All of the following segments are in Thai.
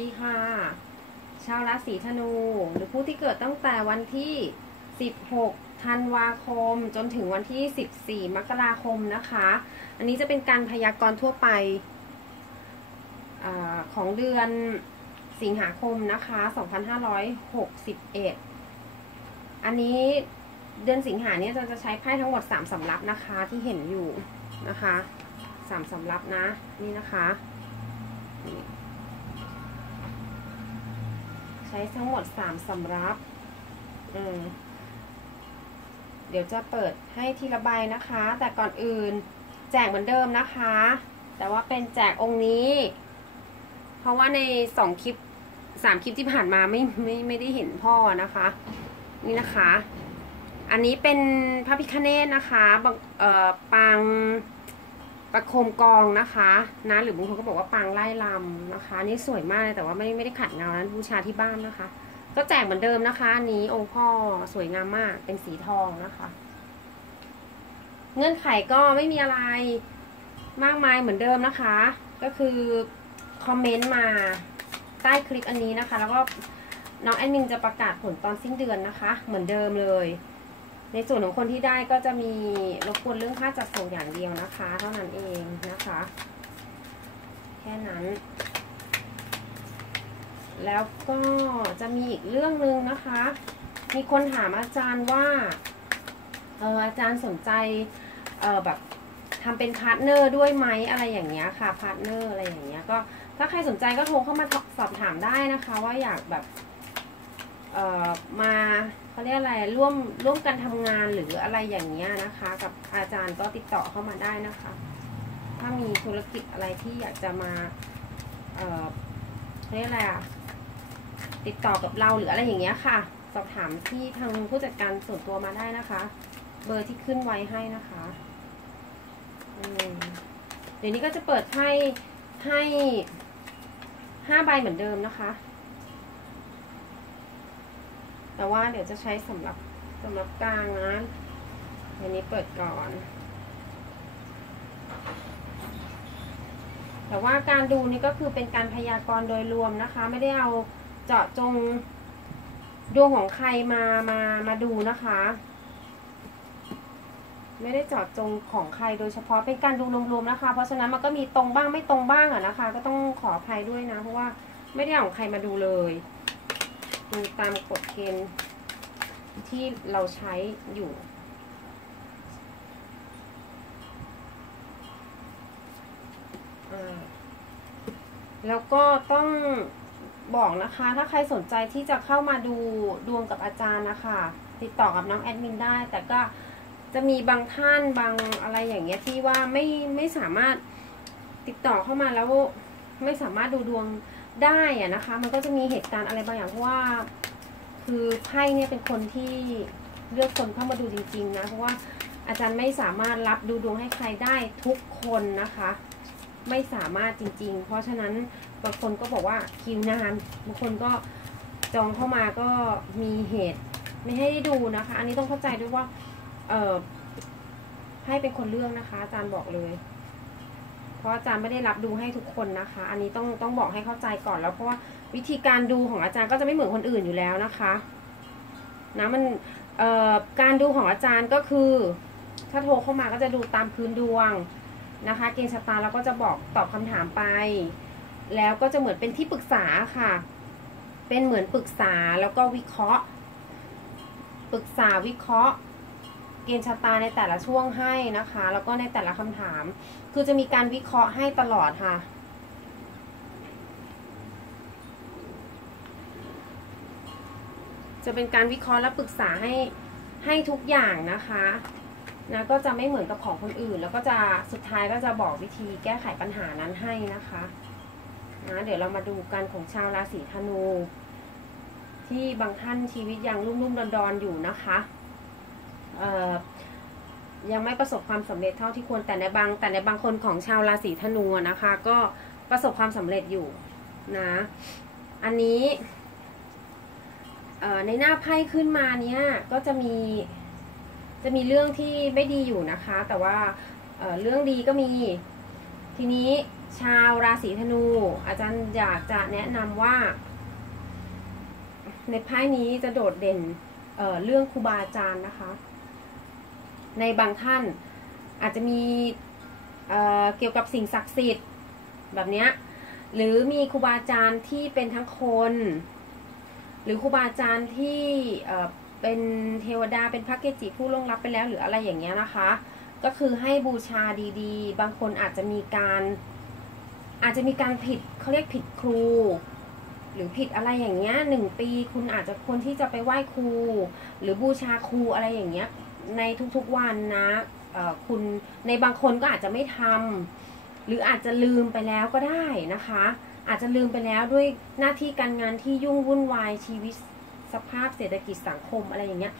ดีค่ะ ชาวราศีธนู หรือผู้ที่เกิดตั้งแต่วันที่ 16 ธันวาคม จนถึงวันที่ 14 มกราคมนะคะ อันนี้จะเป็นการพยากรณ์ทั่วไปอของเดือนสิงหาคมนะคะ 2561 อันนี้เดือนสิงหาเนี่ยจะจะใช้ไพ่ทั้งหมด 3สำรับนะคะที่เห็นอยู่นะคะสามสำรับนะ นี่นะคะนี่ใช้ทั้งหมดสามสำรับอืมเดี๋ยวจะเปิดให้ทีละใบนะคะ แต่ก่อนอื่นแจกเหมือนเดิมนะคะ แต่ว่าเป็นแจกองค์นี้ เพราะว่าในสองคลิปสามคลิปที่ผ่านมาไม่ไม่ไม่ได้เห็นพ่อนะคะ นี่นะคะ อันนี้เป็นพระพิคเนตนะคะบางเอ่อปาง ประโคมกองนะคะนะหรือบางคนก็บอกว่าปางไล่ลำนะคะนี่สวยมากเลยแต่ว่าไม่ไม่ได้ขัดเงานะบูชาที่บ้านนะคะ ก็แจกเหมือนเดิมนะคะอันนี้องค์พ่อสวยงามมากเป็นสีทองนะคะ เงื่อนไขก็ไม่มีอะไรมากมายเหมือนเดิมนะคะ ก็คือคอมเมนต์มาใต้คลิปอันนี้นะคะ แล้วก็น้องแอดมินจะประกาศผลตอนสิ้นเดือนนะคะ เหมือนเดิมเลย ในส่วนของคนที่ได้ก็จะมีรบกวนเรื่องค่าจัดส่งอย่างเดียวนะคะ เท่านั้นเองนะคะ แค่นั้น แล้วก็จะมีอีกเรื่องหนึ่งนะคะ มีคนถามอาจารย์ว่าเอออาจารย์สนใจเออแบบทำเป็นพาร์ทเนอร์ด้วยไหมอะไรอย่างเงี้ยค่ะพาร์ทเนอร์อะไรอย่างเงี้ยก็ถ้าใครสนใจก็โทรเข้ามาสอบถามได้นะคะ ว่าอยากแบบ มาเขาเรียกอะไรร่วมร่วมกันทำงานหรืออะไรอย่างเงี้ยนะคะ กับอาจารย์ก็ติดต่อเข้ามาได้นะคะ ถ้ามีธุรกิจอะไรที่อยากจะมาเเขาเรียกอะไรอะติดต่อกับเราหรืออะไรอย่างเงี้ยค่ะ สอบถามที่ทางผู้จัดการส่วนตัวมาได้นะคะ เบอร์ที่ขึ้นไว้ให้นะคะเดี๋ยวนี้ก็จะเปิดให้ให้ห้าใบเหมือนเดิมนะคะ แต่ว่าเดี๋ยวจะใช้สำหรับสำหรับกลางนะอันนี้เปิดก่อน แต่ว่าการดูนี่ก็คือเป็นการพยากรณ์โดยรวมนะคะ ไม่ได้เอาเจาะจงดวงของใครมามามาดูนะคะ ไม่ได้เจาะจงของใครโดยเฉพาะเป็นการดูรวมๆนะคะ เพราะฉะนั้นมันก็มีตรงบ้างไม่ตรงบ้างอะนะคะ ก็ต้องขออภัยด้วยนะ เพราะว่าไม่ได้เอาของใครมาดูเลย ดูตามกฎเกณฑ์ที่เราใช้อยู่ แล้วก็ต้องบอกนะคะ ถ้าใครสนใจที่จะเข้ามาดูดวงกับอาจารย์นะคะ ติดต่อกับน้องแอดมินได้ แต่ก็จะมีบางท่านบางอะไรอย่างเงี้ยที่ว่าไม่ไม่สามารถติดต่อเข้ามาแล้วไม่สามารถดูดวง ได้อะนะคะ มันก็จะมีเหตุการณ์อะไรบางอย่างเพราะว่า คือไพ่เนี่ยเป็นคนที่เลือกคนเข้ามาดูจริง ๆ นะเพราะว่าอาจารย์ไม่สามารถรับดูดวงให้ใครได้ทุกคนนะคะ ไม่สามารถจริง ๆ เพราะฉะนั้นบางคนก็บอกว่าคิวนานบางคนก็จองเข้ามาก็มีเหตุไม่ให้ได้ดูนะคะ อันนี้ต้องเข้าใจด้วยว่าเออให้เป็นคนเลือกนะคะ อาจารย์บอกเลย ราะอาจารย์ไม่ได้รับดูให้ทุกคนนะคะ อันนี้ต้องต้องบอกให้เข้าใจก่อนแล้วเพราะว่าวิธีการดูของอาจารย์ก็จะไม่เหมือนคนอื่นอยู่แล้วนะคะนะมันเอ่อการดูของอาจารย์ก็คือ ถ้าโทรเข้ามาก็จะดูตามพื้นดวงนะคะเกณฑ์ชะตาแล้วก็จะบอกตอบคำถามไป แล้วก็จะเหมือนเป็นที่ปรึกษาค่ะ เป็นเหมือนปรึกษาแล้วก็วิเคราะห์ ปรึกษาวิเคราะห์ เกณฑ์ชะตาในแต่ละช่วงให้นะคะ แล้วก็ในแต่ละคำถาม คือจะมีการวิเคราะห์ให้ตลอดค่ะจะเป็นการวิเคราะห์และปรึกษาให้ให้ทุกอย่างนะคะนะก็จะไม่เหมือนกับของคนอื่น แล้วก็จะสุดท้ายก็จะบอกวิธีแก้ไขปัญหานั้นให้นะคะนะเดี๋ยวเรามาดูกันของชาวราศีธนู ที่บางท่านชีวิตยังรุ่มๆดอนๆอยู่นะคะ ยังไม่ประสบความสำเร็จเท่าที่ควรแต่ในบาง แต่ในบางคนของชาวราศีธนูนะคะ ก็ประสบความสำเร็จอยู่นะ อันนี้ในหน้าไพ่ขึ้นมาเนี้ยก็จะมีจะมีเรื่องที่ไม่ดีอยู่นะคะ แต่ว่าเเรื่องดีก็มีทีนี้ชาวราศีธนู อาจารย์อยากจะแนะนำว่า ในไพ่นี้จะโดดเด่นเเรื่องครูบาอาจารย์นะคะ ในบางท่าน อาจจะมีเเกี่ยวกับสิ่งศักดิ์สิทธิ์แบบนี้หรือมีครูบาอาจารย์ที่เป็นทั้งคน หรือครูบาอาจารย์ที่เป็นเทวดาเป็นพระเกจิผู้ล่วงลับไปแล้วหรืออะไรอย่างเงี้ยนะคะ ก็คือให้บูชาดีๆ บางคนอาจจะมีการอาจจะมีการผิดเขาเรียกผิดครู หรือผิดอะไรอย่างเงี้ยหนึ่งปีคุณอาจจะคนที่จะไปไหว้ครู หรือบูชาครูอะไรอย่างเงี้ย ในทุกๆวันนะคุณในบางคนก็อาจจะไม่ทำหรืออาจจะลืมไปแล้วก็ได้นะคะ อาจจะลืมไปแล้วด้วยหน้าที่การงานที่ยุ่งวุ่นวายชีวิตสภาพเศรษฐกิจสังคมอะไรอย่างเงี้ย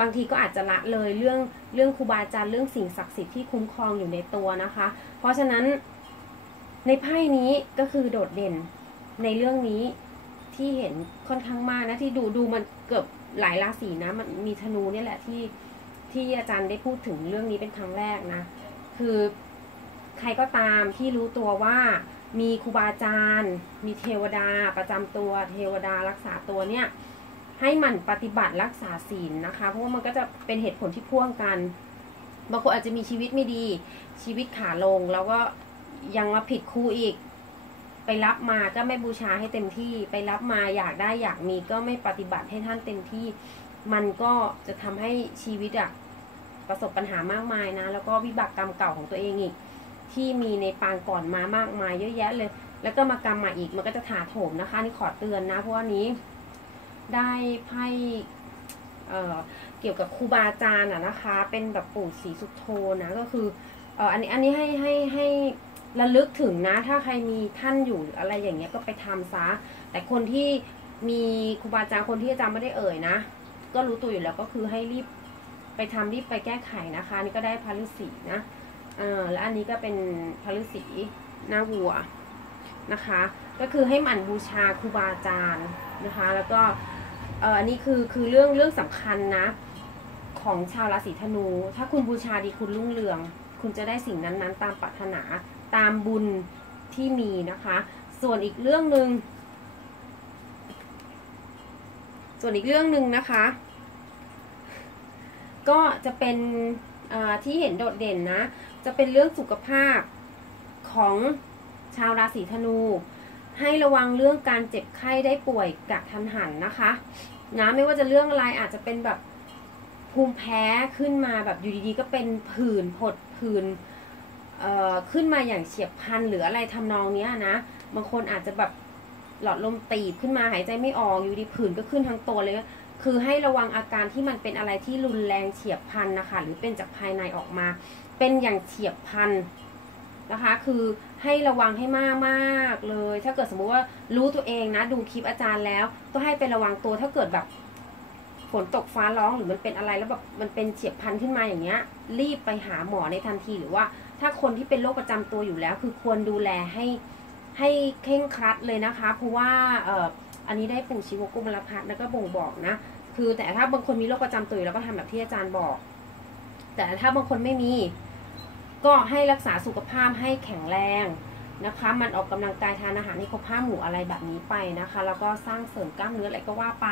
บางทีก็อาจจะละเลยเรื่องเรื่องครูบาอาจารย์เรื่องสิ่งศักดิ์สิทธิ์ที่คุ้มครองอยู่ในตัวนะคะ เพราะฉะนั้นในไพ่นี้ก็คือโดดเด่นในเรื่องนี้ที่เห็นค่อนข้างมากนะที่ดูดูมันเกือบหลายราศีนะมันมีธนูนี่แหละที่ ที่อาจารย์ได้พูดถึงเรื่องนี้เป็นครั้งแรกนะ คือใครก็ตามที่รู้ตัวว่ามีครูบาอาจารย์ มีเทวดาประจำตัวเทวดารักษาตัวเนี่ย ให้มันปฏิบัติรักษาศีลนะคะ เพราะว่ามันก็จะเป็นเหตุผลที่พ่วงกัน บางคนอาจจะมีชีวิตไม่ดีชีวิตขาลง แล้วก็ยังมาผิดครูอีก ไปรับมาก็ไม่บูชาให้เต็มที่ ไปรับมาอยากได้อยากมีก็ไม่ปฏิบัติให้ท่านเต็มที่ มันก็จะทำให้ชีวิตอะประสบปัญหามากมายนะ แล้วก็วิบากกรรมเก่าของตัวเองอีก ที่มีในปางก่อนมามากมายเยอะแยะเลย แล้วก็มากรรมมาอีกมันก็จะถาโถมนะคะนี่ขอเตือนนะ เพราะว่านี้ได้ไพ่เเกี่ยวกับครูบาอาจารย์อะนะคะ เป็นแบบปู่สีสุโธนะก็คือเอออันนี้อันนี้ให้ให้ให้ระลึกถึงนะ ถ้าใครมีท่านอยู่ออะไรอย่างเงี้ยก็ไปทำซะแต่คนที่มีครูบาอาจารย์คนที่อาจารย์ไม่ได้เอ่ยนะ ก็รู้ตัวอยู่แล้วก็คือให้รีบไปทำรีบไปแก้ไขนะคะนี่ก็ได้พาฤษีนะเออแล้วอันนี้ก็เป็นพาฤษีหน้าวัวนะคะ ก็คือให้หมั่นบูชาครูบาอาจารย์นะคะ แล้วก็เอออันนี้คือคือเรื่องเรื่องสำคัญนะของชาวราศีธนู ถ้าคุณบูชาดีคุณรุ่งเรือง คุณจะได้สิ่งนั้นๆ ตามปรารถนาตามบุญที่มีนะคะ ส่วนอีกเรื่องหนึ่ง ส่วนอีกเรื่องหนึ่งนะคะ ก็จะเป็นที่เห็นโดดเด่นนะ จะเป็นเรื่องสุขภาพของชาวราศีธนู ให้ระวังเรื่องการเจ็บไข้ได้ป่วยกะทันหันนะคะนะไม่ว่าจะเรื่องอะไรอาจจะเป็นแบบภูมิแพ้ขึ้นมาแบบอยู่ดีๆ ก็เป็นผื่นผดผื่นเอ่อขึ้นมาอย่างเฉียบพลันหรืออะไรทำนองเนี้ยนะบางคนอาจจะแบบ หลอดลมตีบขึ้นมาหายใจไม่ออกอยู่ดีผื่นก็ขึ้นทั้งตัวเลยคือให้ระวังอาการที่มันเป็นอะไรที่รุนแรงเฉียบพลันนะคะ หรือเป็นจากภายในออกมา เป็นอย่างเฉียบพลันนะคะ คือให้ระวังให้มากมากเลย ถ้าเกิดสมมุติว่ารู้ตัวเองนะ ดูคลิปอาจารย์แล้ว ก็ให้ไประวังตัวถ้าเกิดแบบฝนตกฟ้าร้องหรือมันเป็นอะไรแล้วแบบมันเป็นเฉียบพันขึ้นมาอย่างเงี้ย รีบไปหาหมอในทันทีหรือว่า ถ้าคนที่เป็นโรคประจำตัวอยู่แล้ว คือควรดูแลให้ ให้เข่งครัดเลยนะคะ เพราะว่าเอ่ออันนี้ได้ปู่ชีวกุมารพัฒแล้วก็บ่งบอกนะ คือแต่ถ้าบางคนมีโรคประจำตัวแล้วก็ทำแบบที่อาจารย์บอก แต่ถ้าบางคนไม่มี ก็ให้รักษาสุขภาพให้แข็งแรงนะคะ มันออกกำลังกายทานอาหารให้ครบห้าหมู่อะไรแบบนี้ไปนะคะ แล้วก็สร้างเสริมกล้ามเนื้ออะไรก็ว่าไป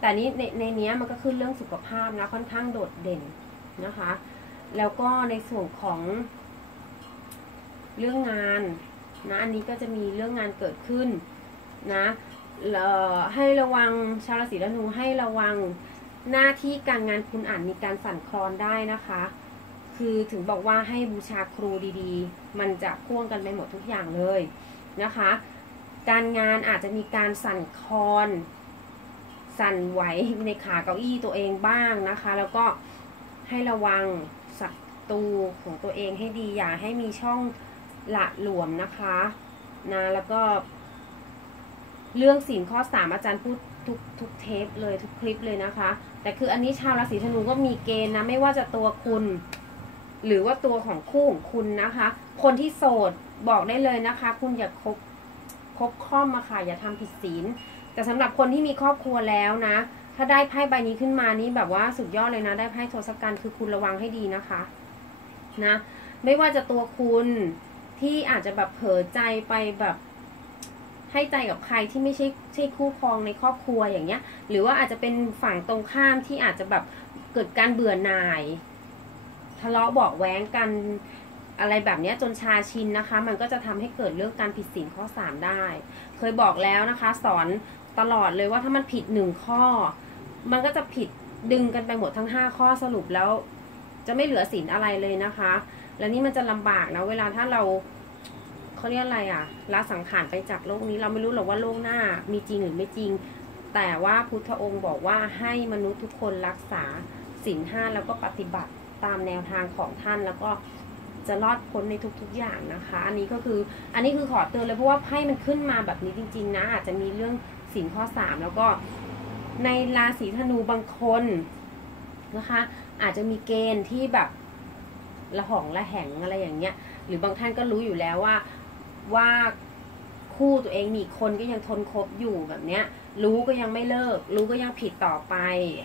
แต่นี้ในในนี้มันก็คือเรื่องสุขภาพนะค่อนข้างโดดเด่นนะคะ แล้วก็ในส่วนของเรื่องงาน นะอันนี้ก็จะมีเรื่องงานเกิดขึ้นนะให้ระวังชาวราศีธนูให้ระวังหน้าที่การงานคุณอ่านมีการสั่นคลอนได้นะคะ คือถึงบอกว่าให้บูชาครูดีๆ มันจะพ่วงกันไปหมดทุกอย่างเลยนะคะ การงานอาจจะมีการสั่นคลอน สั่นไหวในขาเก้าอี้ตัวเองบ้างนะคะ แล้วก็ให้ระวังศัตรูของตัวเองให้ดีอย่าให้มีช่อง ละหลวมนะคะนะแล้วก็เรื่องสินข้อสามอาจารย์พูดทุกทุกเทปเลยทุกคลิปเลยนะคะ แต่คืออันนี้ชาวราศีธนูก็มีเกณฑ์นะ ไม่ว่าจะตัวคุณ หรือว่าตัวของคู่ของคุณนะคะ คนที่โสดบอกได้เลยนะคะ คุณอย่าคบคบข้อมมาค่ะ อย่าทำผิดศีลแต่สำหรับคนที่มีครอบครัวแล้วนะ ถ้าได้ไพ่ใบนี้ขึ้นมานี้แบบว่าสุดยอดเลยนะ ได้ไพ่โทศกัณฐ์คือคุณระวังให้ดีนะคะ นะ ไม่ว่าจะตัวคุณ ที่อาจจะแบบเผลอใจไปแบบให้ใจกับใครที่ไม่ใช่ใช่คู่ครองในครอบครัวอย่างเงี้ย หรือว่าอาจจะเป็นฝั่งตรงข้ามที่อาจจะแบบเกิดการเบื่อหน่าย ทะเลาะบาะแว้งกันอะไรแบบเนี้ยจนชาชินนะคะ มันก็จะทำให้เกิดเรื่องการผิดศีลข้อสามได้ เคยบอกแล้วนะคะ สอนตลอดเลยว่าถ้ามันผิดหนึ่งข้อ มันก็จะผิดดึงกันไปหมดทั้งห้าข้อสรุปแล้ว จะไม่เหลือศีลอะไรเลยนะคะ แล้วนี่มันจะลำบากนะเวลาถ้าเราเขาเรียกอะไรอะละสังขารไปจากโลกนี้เราไม่รู้หรอกว่าโลกหน้ามีจริงหรือไม่จริง แต่ว่าพุทธองค์บอกว่าให้มนุษย์ทุกคนรักษาศีลห้าแล้วก็ปฏิบัติตามแนวทางของท่านแล้วก็จะรอดพ้นในทุกๆอย่างนะคะ อันนี้ก็คืออันนี้คือขอเตือนเลยเพราะว่าไพ่มันขึ้นมาแบบนี้จริง ๆ นะ อาจจะมีเรื่องศีลข้อสามแล้วก็ในราศีธนูบางคนนะคะ อาจจะมีเกณฑ์ที่แบบ ละหองละแหงอะไรอย่างเงี้ย หรือบางท่านก็รู้อยู่แล้วว่าว่าคู่ตัวเองมีคนก็ยังทนคบอยู่แบบเนี้ย รู้ก็ยังไม่เลิก รู้ก็ยังผิดต่อไป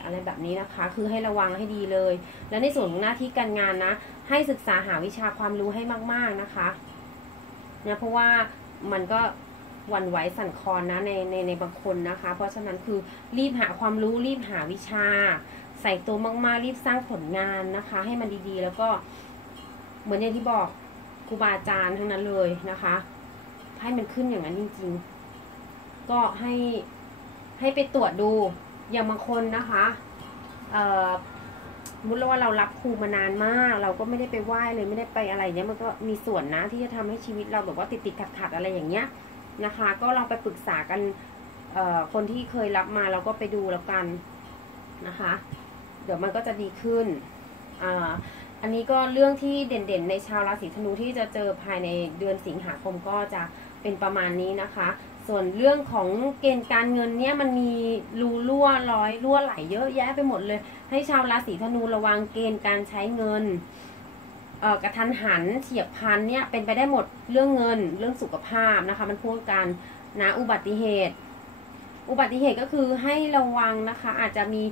อะไรแบบนี้นะคะ คือให้ระวังให้ดีเลย และในส่วนของหน้าที่การงานนะ ให้ศึกษาหาวิชาความรู้ให้มาก ๆนะคะเนี่ยเพราะว่ามันก็วันไหวสั่นคลอนนะในในในบางคนนะคะ เพราะฉะนั้นคือรีบหาความรู้รีบหาวิชา ใส่ตัวมากๆ รีบสร้างผลงานนะคะ ให้มันดีๆ แล้วก็ เหมือนอย่างที่บอกครูบาอาจารย์ทั้งนั้นเลยนะคะ ให้มันขึ้นอย่างนั้นจริง ๆ ก็ให้ให้ไปตรวจดูอย่างบางคนนะคะเอ่อสมมุติว่าเรารับครูมานานมาก เราก็ไม่ได้ไปไหว้เลยไม่ได้ไปอะไรเนี้ยมันก็มีส่วนนะที่จะทำให้ชีวิตเราแบบว่าติดติดขัดขัดๆอะไรอย่างเงี้ยนะคะ ก็ลองไปปรึกษากันเอ่อคนที่เคยรับมาเราก็ไปดูแล้วกันนะคะ เดี๋ยวมันก็จะดีขึ้นอ่า อันนี้ก็เรื่องที่เด่นๆ ในชาวราศีธนูที่จะเจอภายในเดือนสิงหาคมก็จะเป็นประมาณนี้นะคะ ส่วนเรื่องของเกณฑ์การเงินเนี่ยมันมีรูรั่วร้อยรั่วไหลเยอะแยะไปหมดเลย ให้ชาวราศีธนูระวังเกณฑ์การใช้เงินเอ่อกระทันหันเฉียบพลันเนี่ยเป็นไปได้หมดเรื่องเงินเรื่องสุขภาพนะคะ มันพ่วงกันนะอุบัติเหตุ อุบัติเหตุก็คือให้ระวังนะคะ อาจจะมี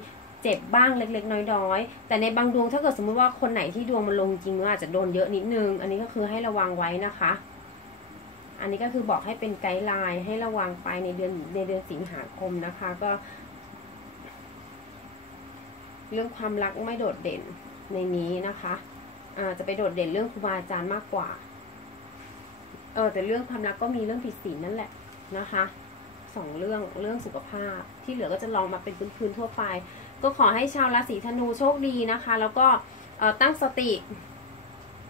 เจ็บบ้างเล็กๆ น้อยๆ แต่ในบางดวงถ้าเกิดสมมติว่าคนไหนที่ดวงมันลงจริงก็อาจจะโดนเยอะนิดนึง อันนี้ก็คือให้ระวังไว้นะคะ อันนี้ก็คือบอกให้เป็นไกด์ไลน์ให้ระวังไปในเดือนในเดือนสิงหาคมนะคะ ก็ เรื่องความรักไม่โดดเด่นในนี้นะคะอาจะไปโดดเด่นเรื่องครูบาอาจารย์มากกว่า เออแต่เรื่องความรักก็มีเรื่องผิดศีลนั่นแหละนะคะสองเรื่องเรื่องสุขภาพที่เหลือก็จะลองมาเป็นพื้นๆทั่วไป ก็ขอให้ชาวราศีธนูโชคดีนะคะ แล้วก็ตั้งสติ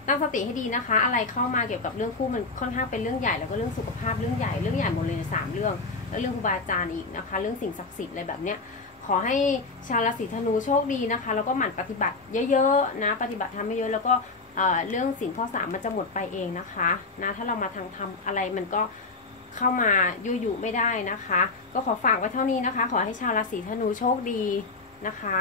ตั้งสติให้ดีนะคะ อะไรเข้ามาเกี่ยวกับเรื่องคู่มันค่อนข้างเป็นเรื่องใหญ่แล้วก็เรื่องสุขภาพเรื่องใหญ่เรื่องใหญ่หมดเลยสามเรื่อง แล้วเรื่องครูบาอาจารย์อีกนะคะ เรื่องสิ่งศักดิ์สิทธิ์อะไรแบบเนี้ยขอให้ชาวราศีธนูโชคดีนะคะ แล้วก็หมั่นปฏิบัติเยอะๆนะปฏิบัติทำไม่เยอะแล้วก็เรื่องสิ่งข้อสามมันจะหมดไปเองนะคะนะถ้าเรามาทางทำอะไรมันก็เข้ามายุยๆไม่ได้นะคะ ก็ขอฝากไว้เท่านี้นะคะ ขอให้ชาวราศีธนูโชคดี นะคะ